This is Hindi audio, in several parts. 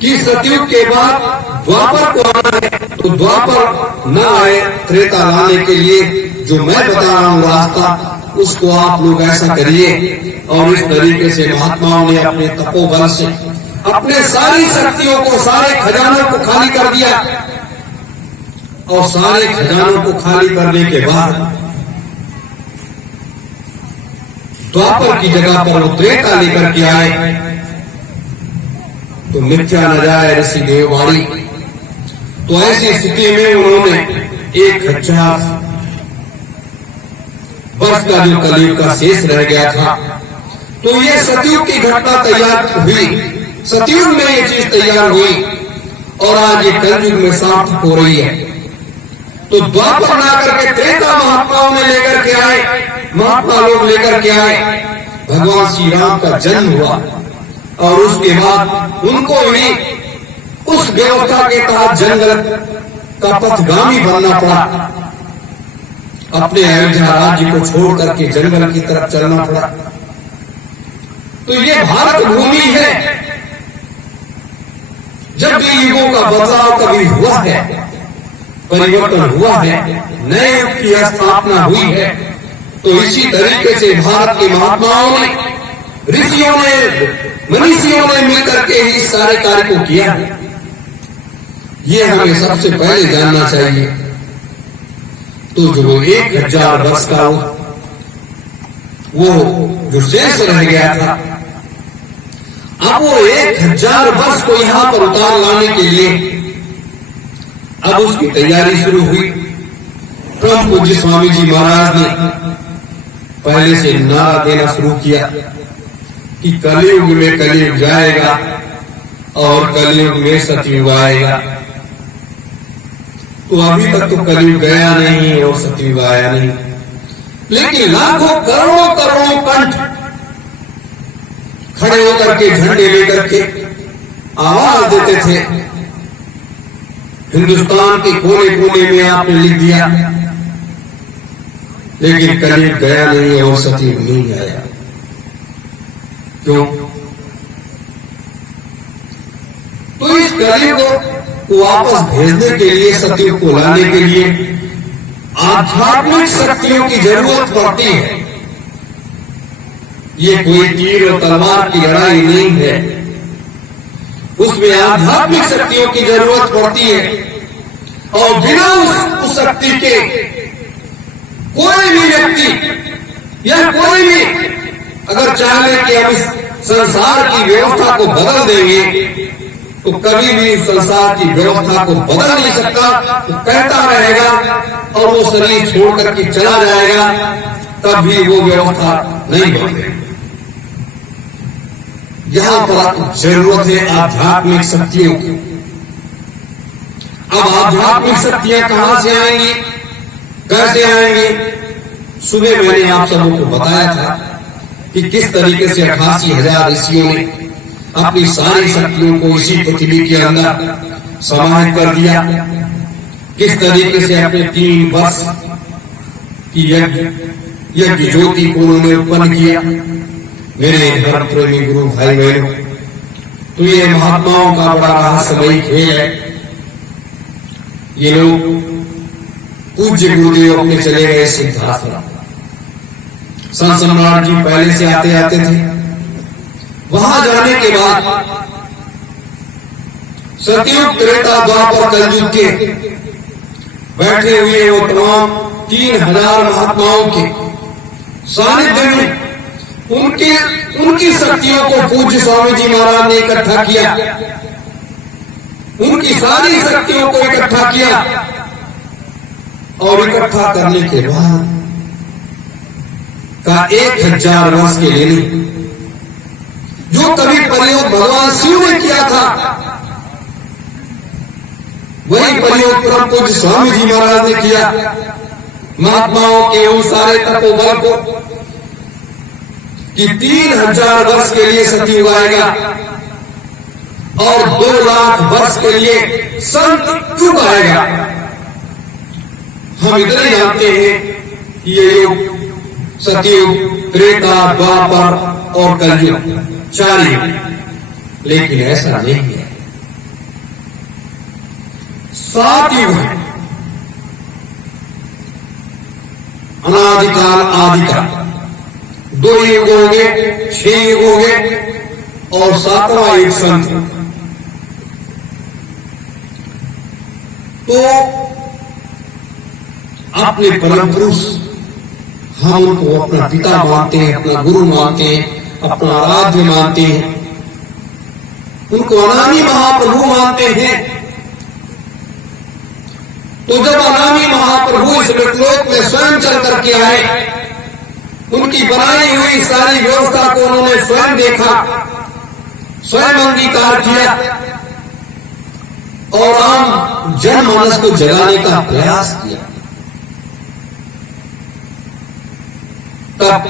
कि सतयुग के बाद द्वापर को आना है, तो द्वापर न आए त्रेता लाने के लिए जो मैं बता रहा हूं रास्ता, उसको आप लोग ऐसा करिए। और इस तरीके से महात्माओं ने अपने तपोबल से अपने सारी शक्तियों को, सारे खजानों को खाली कर दिया। और सारे खजानों को खाली करने के बाद द्वापर की जगह पर वो त्रेता लेकर के आए। तो मिथ्या न जाए ऋषि देववाणी। तो ऐसी स्थिति में उन्होंने 1000 वर्ष का जो कलयुग का शेष रह गया था, तो ये सतयुग की घटना तैयार हुई, सतयुग में ये चीज तैयार हुई और आज ये कलयुग में सार्थक हो रही है। तो द्वापर ना करके त्रेता महात्माओं ने लेकर के आए, महात्मा लोग लेकर के आए। भगवान श्री राम का जन्म हुआ और उसके बाद उनको भी उस व्यवस्था के तहत जंगल का पथगामी बनना पड़ा। अपने अयोध्या राज्य को छोड़ करके जंगल की तरफ चलना पड़ा। तो ये भारत भूमि है। जब भी युगों का बदलाव कभी हुआ है, परिवर्तन हुआ है, नए युग की स्थापना हुई है, तो इसी तरीके से भारत के महात्माओं ने, ऋषियों ने, मनीषियों ने मिलकर के इस सारे कार्य को किया। ये हमें सबसे पहले जानना चाहिए। तो जो 1000 वर्ष का वो जो शेष रह गया था, अब वो 1000 वर्ष को यहां पर उतार लाने के लिए अब उसकी तैयारी शुरू हुई। परम पूज्य स्वामी जी महाराज ने पहले से नारा देना शुरू किया कि कलयुग में कलयुग जाएगा और कलयुग में सतयुग आएगा। तो अभी तक तो कलयुग गया नहीं और सतयुग आया नहीं, लेकिन लाखों करोड़ों करोड़ों कंठ खड़े होकर के झंडे लेकर के आवाज देते थे। हिंदुस्तान के कोने कोने में आपने लिख दिया, लेकिन कलयुग गया नहीं और सतयुग नहीं आया। क्यों? तो इस कलयुग को वापस भेजने के लिए, सतयुग को लाने के लिए आध्यात्मिक शक्तियों की जरूरत पड़ती है। ये कोई तीर और तलवार की लड़ाई नहीं है, उसमें आध्यात्मिक शक्तियों की जरूरत पड़ती है। और बिना उस शक्ति के कोई भी व्यक्ति या कोई भी अगर चाहे कि हम इस संसार की व्यवस्था को बदल देंगे, तो कभी भी संसार की व्यवस्था को बदल नहीं सकता। तो कहता रहेगा और वो शरीर छोड़ करके चला जाएगा, तब भी वो व्यवस्था नहीं बदलेगी। यहां पर जरूरत है आध्यात्मिक शक्तियों की। अब आध्यात्मिक शक्तियां कहां से आएंगी, कैसे आएंगी? सुबह मैंने आप सबों को बताया था कि किस तरीके से 88,000 ऋषियों ने अपनी सारी शक्तियों को इसी पृथ्वी के अंदर समाहित कर दिया। किस तरीके से अपने 3 वर्ष की यज्ञ ज्योति को उन्होंने उत्पन्न किया। मेरे धर्म प्रेमी गुरु भाई बहनों, तो ये महात्माओं का बड़ा रहस्यमयी खेल है। ये लोग पूज्य गुरुदेव अपने चले गए सिद्धाश्रम। संत सम्राट जी पहले से आते आते थे। वहां जाने के बाद सतयुग, त्रेता, द्वापर, कलयुग के बैठे हुए वो तमाम 3000 महात्माओं के सानिध्य में उनकी शक्तियों को पूज्य स्वामी जी महाराज ने इकट्ठा किया। उनकी सारी शक्तियों को इकट्ठा किया और इकट्ठा करने के बाद का 1000 वर्ष के लिए जो कभी प्रयोग भगवान शिव ने किया था, वही प्रयोग परम पूज्य स्वामी जी महाराज ने किया। महात्माओं के उन सारे तपोबल को कि 3000 वर्ष के लिए सतयुग आएगा और 2 लाख वर्ष के लिए संत युग आएगा। हम इतने जानते हैं कि ये युग सतयुग, त्रेता, द्वापर और कलयुग 4 युग, लेकिन ऐसा नहीं है। 7 युग है, अनादिकाल आदिकाल, 2 युग हो गए, 6 युग हो गए और 7वां युग संत। तो अपने परम पुरुष हम उनको अपना पिता मानते हैं, अपना गुरु मानते हैं, अपना आराध्य मानते हैं, उनको अनामी महाप्रभु मानते हैं। तो जब अनामी महाप्रभु इस लोक में स्वयं चल करके आए, उनकी बनाई हुई सारी व्यवस्था को उन्होंने स्वयं देखा, स्वयं अंगीकार किया और आम जनमानस को जगाने का प्रयास किया। तब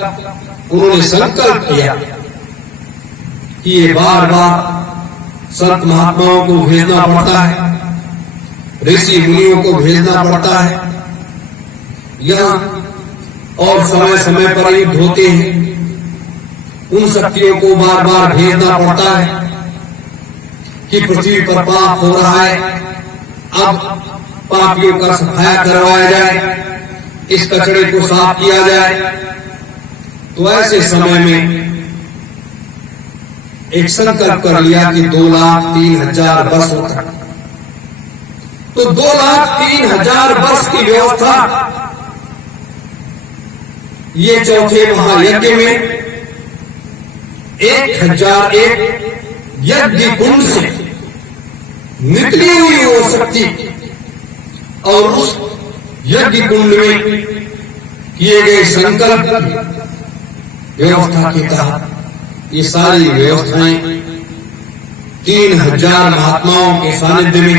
उन्होंने संकल्प किया कि ये बार बार संत महात्माओं को भेजना पड़ता है, ऋषि मुनियों को भेजना पड़ता है यहाँ, और समय समय पर युद्ध होते हैं, उन शक्तियों को बार बार भेजना पड़ता है कि पृथ्वी पर पाप हो रहा है, अब पापियों का सफाया करवाया जाए, इस कचरे को साफ किया जाए। तो ऐसे समय में एक संकल्प कर लिया कि 2,03,000 वर्ष होता। तो 2,03,000 वर्ष की व्यवस्था ये चौथे महायज्ञ में 1,001 यज्ञ कुंड से निकली हुई हो सकती, और उस यज्ञ कुंड में किए गए संकल्प व्यवस्था के तहत ये सारी व्यवस्थाएं 3,000 महात्माओं के सानिध्य में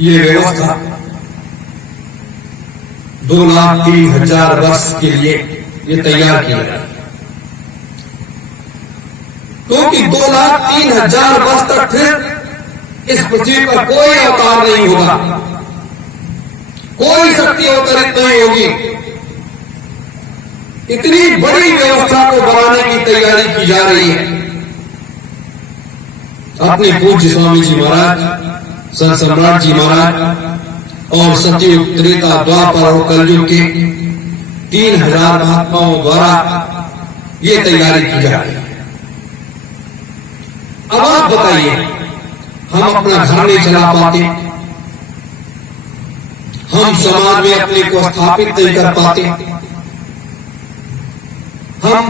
ये व्यवस्था 2,03,000 वर्ष के लिए ये तैयार किया गया। क्योंकि 2,03,000 वर्ष तक फिर इस पृथ्वी पर कोई अवतार नहीं होगा, कोई शक्ति अवतरित नहीं होगी। इतनी बड़ी व्यवस्था को बनाने की तैयारी की जा रही है। अपने पूज्य स्वामी जी महाराज, संत सम्राट जी महाराज और सतयुग, त्रेता, द्वापर और कलयुग के 3,000 महात्माओं द्वारा ये तैयारी की जा रही है। अब आप बताइए, हम अपना घर नहीं चला पाते, हम समाज में अपने को स्थापित नहीं कर पाते, हम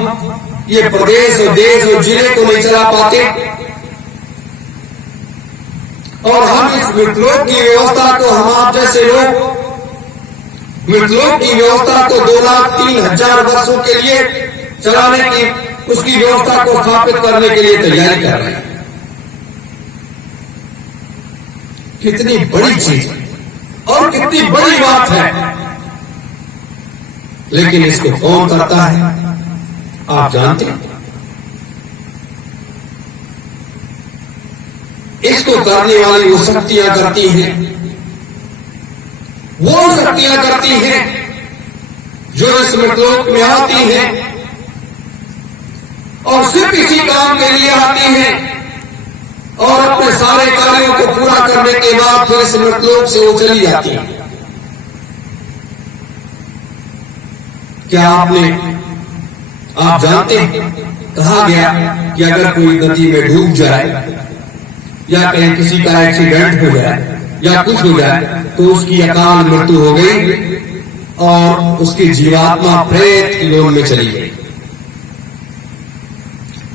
ये प्रदेश और देश और जिले को नहीं चला पाते, और हम इस मृतलोक की व्यवस्था को, हम आप जैसे लोग मृतलोक की व्यवस्था को 2,03,000 वर्षों के लिए चलाने की, उसकी व्यवस्था को स्थापित करने के लिए तैयारी कर रहे हैं। कितनी बड़ी चीज और कितनी बड़ी बात है, लेकिन इसको कौन करता है आप जानते हैं? इसको करने वाली वो शक्तियां करती हैं, वो शक्तियां करती हैं जो इस मृतलोक में आती हैं और सिर्फ इसी काम के लिए आती हैं, और अपने सारे कार्यों को पूरा करने के बाद फिर इस मृतलोक से वो चली जाती हैं। क्या आप जानते हैं, कहा गया कि अगर कोई नदी में डूब जाए या कहीं किसी का एक्सीडेंट हो जाए या कुछ हो जाए तो उसकी अकाल मृत्यु हो गई और उसकी जीवात्मा प्रेत की लोक में चली गई।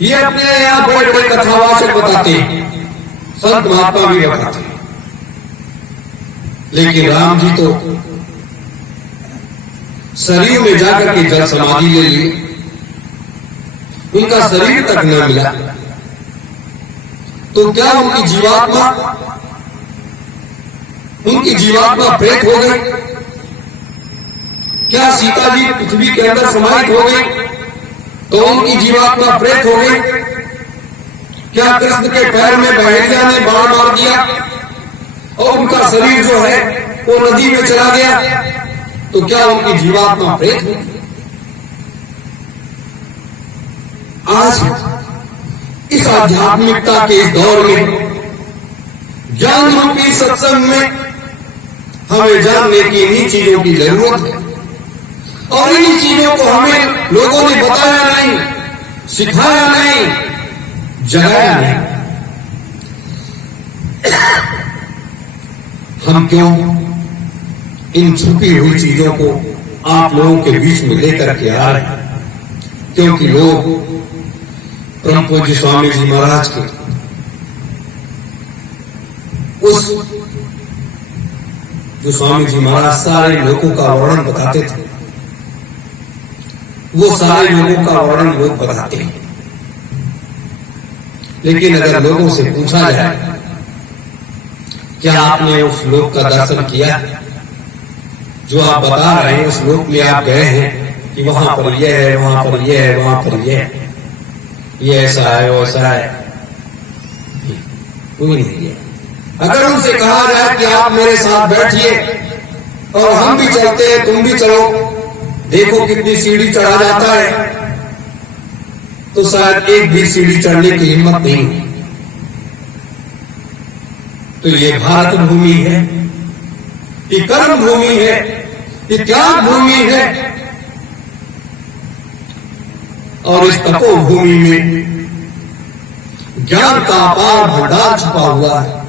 ये अपने यहां बड़े बड़े कथावाचक बताते हैं, संत महात्मा भी बताते हैं, लेकिन राम जी तो शरीर में जाकर के जल समाधि ले ली, उनका शरीर तक न मिला, तो क्या उनकी जीवात्मा प्रेत हो गई? क्या सीता जी पृथ्वी के अंदर समाहित हो गई तो उनकी जीवात्मा प्रेत हो गई? क्या कृष्ण के पैर में बहेलिया ने बाण मार दिया और उनका शरीर जो है वो नदी में चला गया, तो क्या उनकी जीवात्मा प्रेत हो? आज इस आध्यात्मिकता के इस दौर में ज्ञान रूपी सत्संग में हमें जानने की इन्हीं चीजों की जरूरत है, और इन्हीं चीजों को हमें लोगों ने बताया नहीं, सिखाया नहीं, जगाया नहीं। हम क्यों इन छुपी हुई चीजों को आप लोगों के बीच में लेकर के आ रहे हैं? क्योंकि लोग परम पूज्य स्वामी जी महाराज के उस जो स्वामी जी महाराज सारे लोगों का वर्णन बताते थे, वो सारे लोगों का वर्णन लोग बताते हैं। लेकिन अगर लोगों से पूछा जाए क्या आपने उस लोक का दर्शन किया जो आप बता रहे हैं, उस लोक में आप गए हैं कि वहां पर यह है, वहां पर यह है, वहां पर यह है, ये ऐसा है, वो ऐसा है, कोई नहीं है। अगर उनसे कहा जाए कि आप मेरे साथ बैठिए और हम भी चलते हैं, तुम भी चलो, देखो कितनी सीढ़ी चढ़ा जाता है, तो शायद एक भी सीढ़ी चढ़ने की हिम्मत नहीं है। तो ये भारत भूमि है, ये कर्म भूमि है, ये त्याग भूमि है, और इस तपो भूमि में ज्ञान का अपार भंडार छुपा हुआ है।